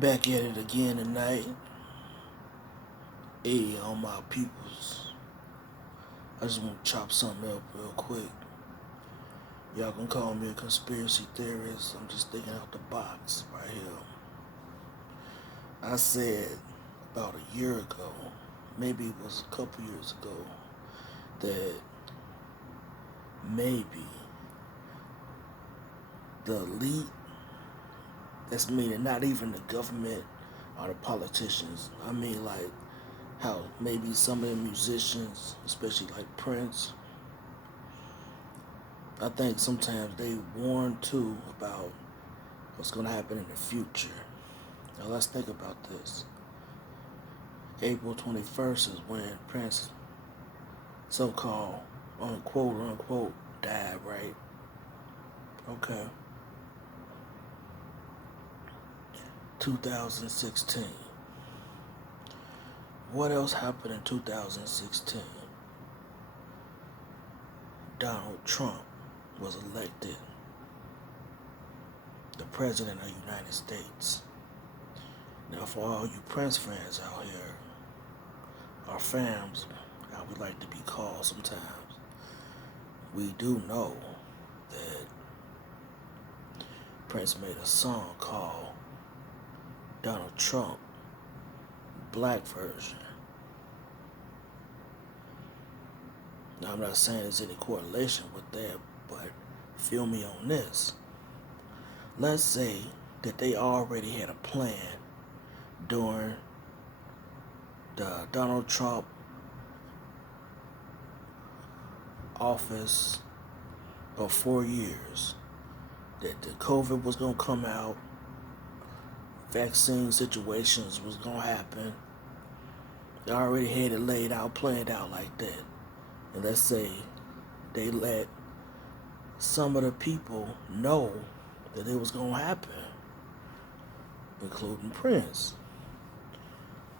Back at it again tonight. Hey, all my peoples. I just want to chop something up real quick. Y'all can call me a conspiracy theorist. I'm just thinking out the box right here. I said about a year ago, maybe it was a couple years ago, that maybe the elite, that's meaning not even the government or the politicians. I mean, like, how maybe some of the musicians, especially like Prince, I think sometimes they warn too about what's going to happen in the future. Now let's think about this. April 21st is when Prince, so-called, unquote, died, right? Okay. 2016. What else happened in 2016? Donald Trump was elected the President of the United States. Now, for all you Prince fans out here, our fams, how we like to be called sometimes, we do know that Prince made a song called Donald Trump, black version. Now, I'm not saying there's any correlation with that, but feel me on this. Let's say that they already had a plan during the Donald Trump office of 4 years, that the COVID was going to come out, vaccine situations was going to happen. They already had it laid out, planned out like that. And let's say they let some of the people know that it was going to happen, including Prince.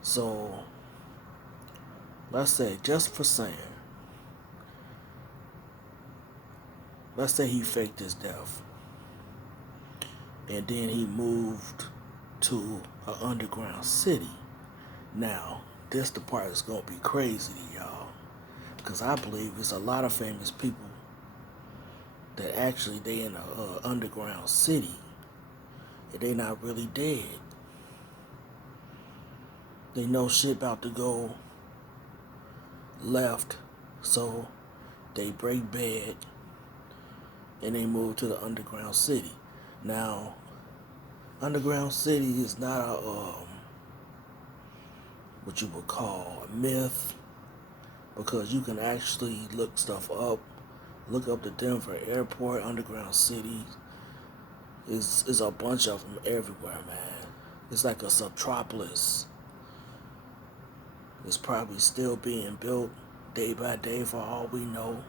So, let's say, just for saying, let's say he faked his death and then he moved to an underground city. Now, this the part that's going to be crazy to y'all, because I believe there's a lot of famous people that actually they in a underground city and they not really dead. They know shit about to go left, so they break bad and they move to the underground city. Now, underground city is not a what you would call a myth, because you can actually look stuff up. Look up the Denver airport, underground city. Is a bunch of them everywhere, man. It's like a subtropolis. It's probably still being built day by day for all we know.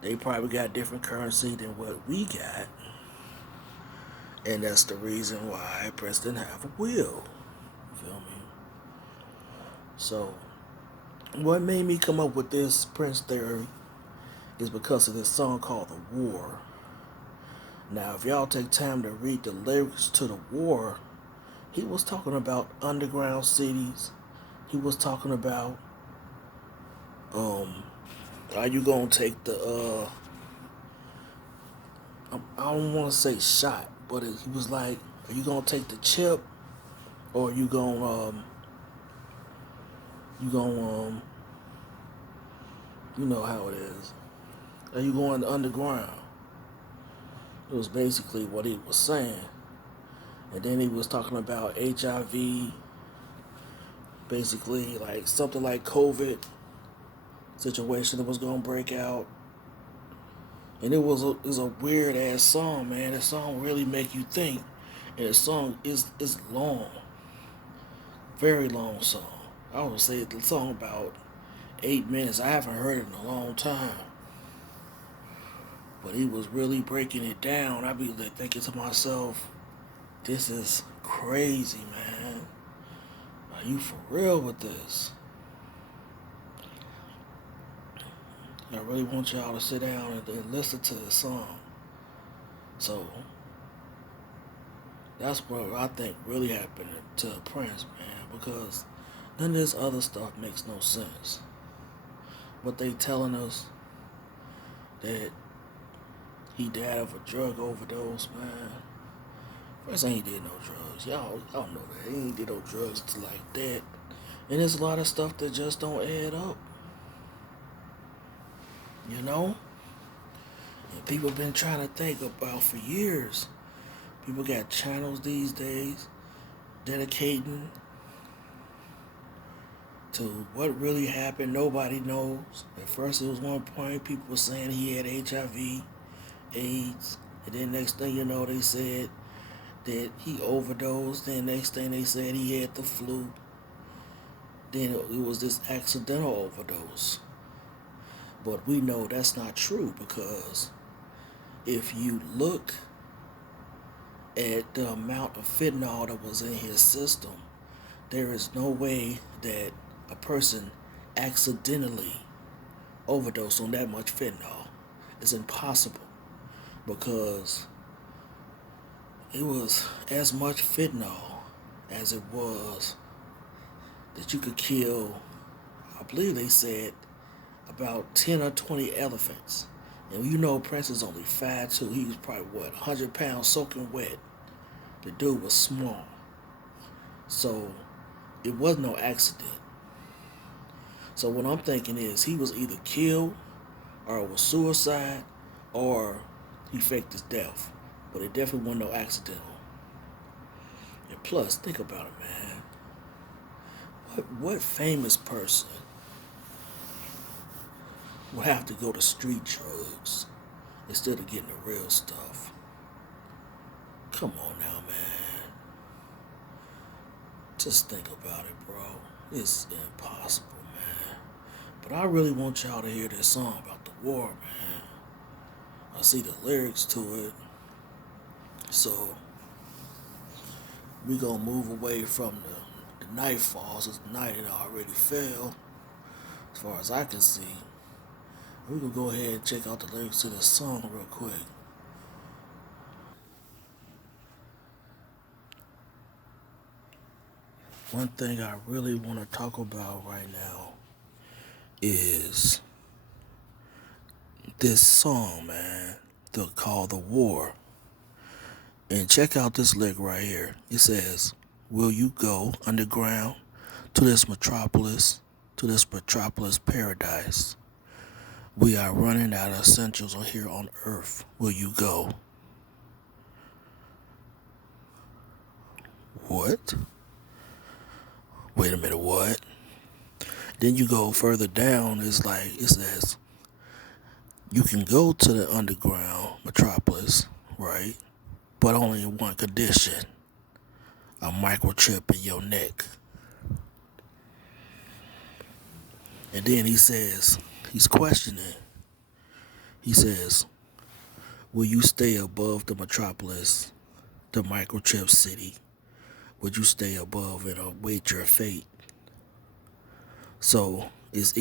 They probably got different currency than what we got. And that's the reason why Prince didn't have a will. Feel me? So, what made me come up with this Prince theory is because of this song called The War. Now, if y'all take time to read the lyrics to The War, he was talking about underground cities. He was talking about, are you gonna take the, I don't want to say shot, but he was like, are you gonna take the chip, or you gonna, you know how it is. Are you going underground? It was basically what he was saying. And then he was talking about HIV, basically like something like COVID situation that was gonna break out. And it was a weird ass song, man. The song really make you think. And the song is long. Very long song. I would say the song about 8 minutes. I haven't heard it in a long time. But he was really breaking it down. I be like thinking to myself, this is crazy, man. Are you for real with this? I really want y'all to sit down and listen to this song. So, That's what I think really happened to Prince, man, because none of this other stuff makes no sense. But they telling us that he died of a drug overdose, man. Prince ain't did no drugs. Y'all know that. He ain't did no drugs like that. And there's a lot of stuff that just don't add up. You know? And people been trying to think about for years. People got channels these days dedicating to what really happened. Nobody knows. At first, it was one point people were saying he had HIV, AIDS, and then next thing you know, they said that he overdosed. Then next thing they said he had the flu. Then it was this accidental overdose. But we know that's not true because if you look at the amount of fentanyl that was in his system, there is no way that a person accidentally overdosed on that much fentanyl. It's impossible because it was as much fentanyl as it was that you could kill, I believe they said, about 10 or 20 elephants. And you know Prince is only 5'2". He was probably, 100 pounds soaking wet. The dude was small. So it was no accident. So what I'm thinking is he was either killed or it was suicide or he faked his death. But it definitely wasn't no accidental. And plus, think about it, man. What famous person would have to go to street drugs instead of getting the real stuff? Come on now, man. Just think about it, bro. It's impossible, man. But I really want y'all to hear this song about the war, man. I see the lyrics to it. So, we gonna move away from the nightfall since the night had already fell, as far as I can see. We can go ahead and check out the lyrics to this song real quick. One thing I really want to talk about right now is this song, man, called The War. And check out this lyric right here. It says, "Will you go underground to this metropolis paradise? We are running out of essentials here on earth. Will you go?" What? Wait a minute, what? Then you go further down, it says, you can go to the underground metropolis, right? But only in one condition: a microchip in your neck. And then he's questioning. He says, will you stay above the metropolis, the microchip city? Would you stay above and await your fate? So it's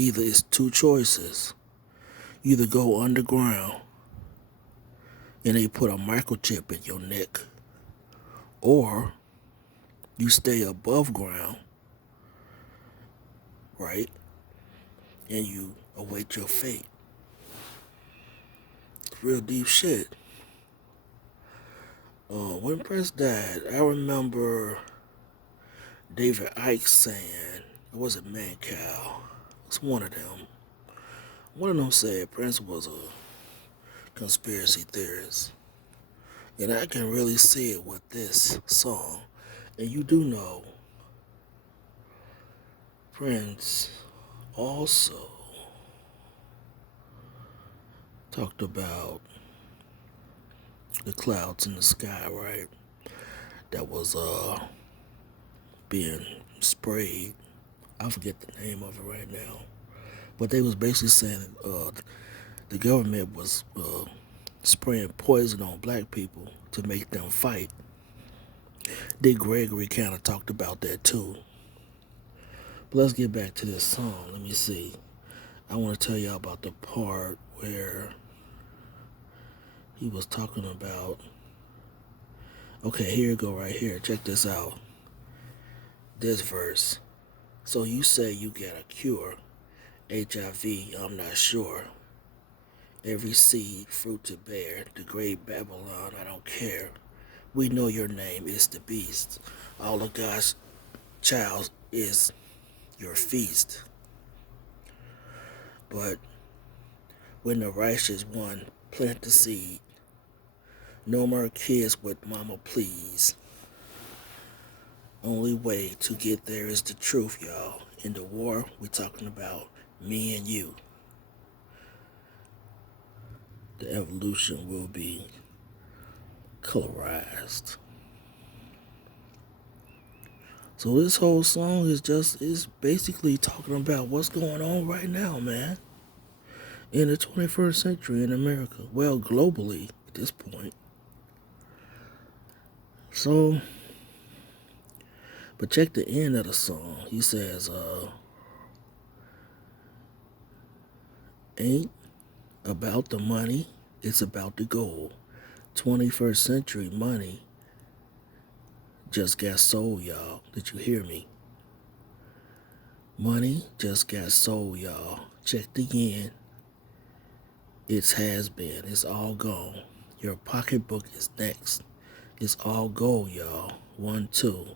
two choices. You either go underground and they put a microchip in your neck, or you stay above ground, right? And you await your fate. It's real deep shit. When Prince died, I remember David Icke saying, or was it Mancow? It's one of them. One of them said Prince was a conspiracy theorist. And I can really see it with this song. And you do know, Prince also talked about the clouds in the sky, right? That was being sprayed. I forget the name of it right now. But they was basically saying the government was spraying poison on black people to make them fight. Dick Gregory kind of talked about that too. But let's get back to this song. Let me see. I want to tell y'all about the part where he was talking about Okay, here you go right here. Check this out. This verse. So you say you got a cure. HIV, I'm not sure. Every seed, fruit to bear, the great Babylon, I don't care. We know your name is the beast. All of God's child is your feast. But when the righteous one plant the seed, no more kids with mama please. Only way to get there is the truth, y'all. In the war, we're talking about me and you. The evolution will be colorized. So this whole song is basically talking about what's going on right now, man. In the 21st century in America. Well, globally at this point. So, but check the end of the song. He says, ain't about the money, it's about the gold. 21st century money just got sold, y'all. Did you hear me? Money just got sold, y'all. Check the yen. It has been. It's all gone. Your pocketbook is next. It's all gold, y'all. 1, 2.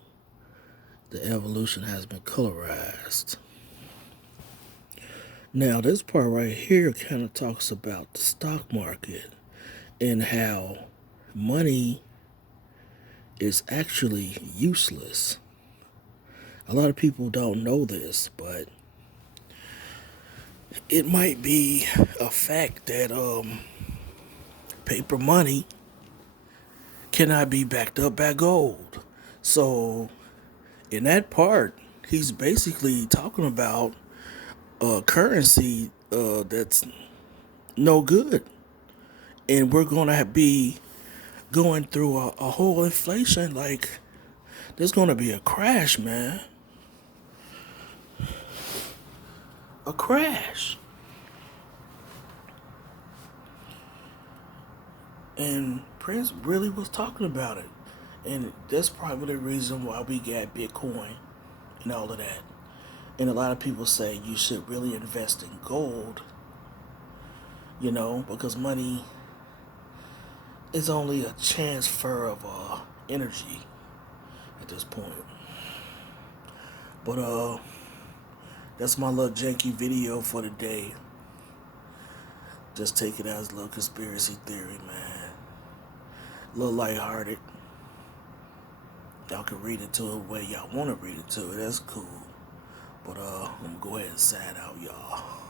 The evolution has been colorized. Now, this part right here kind of talks about the stock market and how money is actually useless. A lot of people don't know this, but it might be a fact that paper money cannot be backed up by gold. So in that part, he's basically talking about a currency that's no good. And we're going to be going through a whole inflation. Like, there's going to be a crash, man. A crash. And Prince really was talking about it. And that's probably the reason why we got Bitcoin and all of that. And a lot of people say you should really invest in gold, because money is only a transfer of energy at this point. But that's my little janky video for the day. Just take it as a little conspiracy theory, man. A little lighthearted. Y'all can read it to the way y'all want to read it to it. That's cool. But I'm gonna go ahead and sign out, y'all.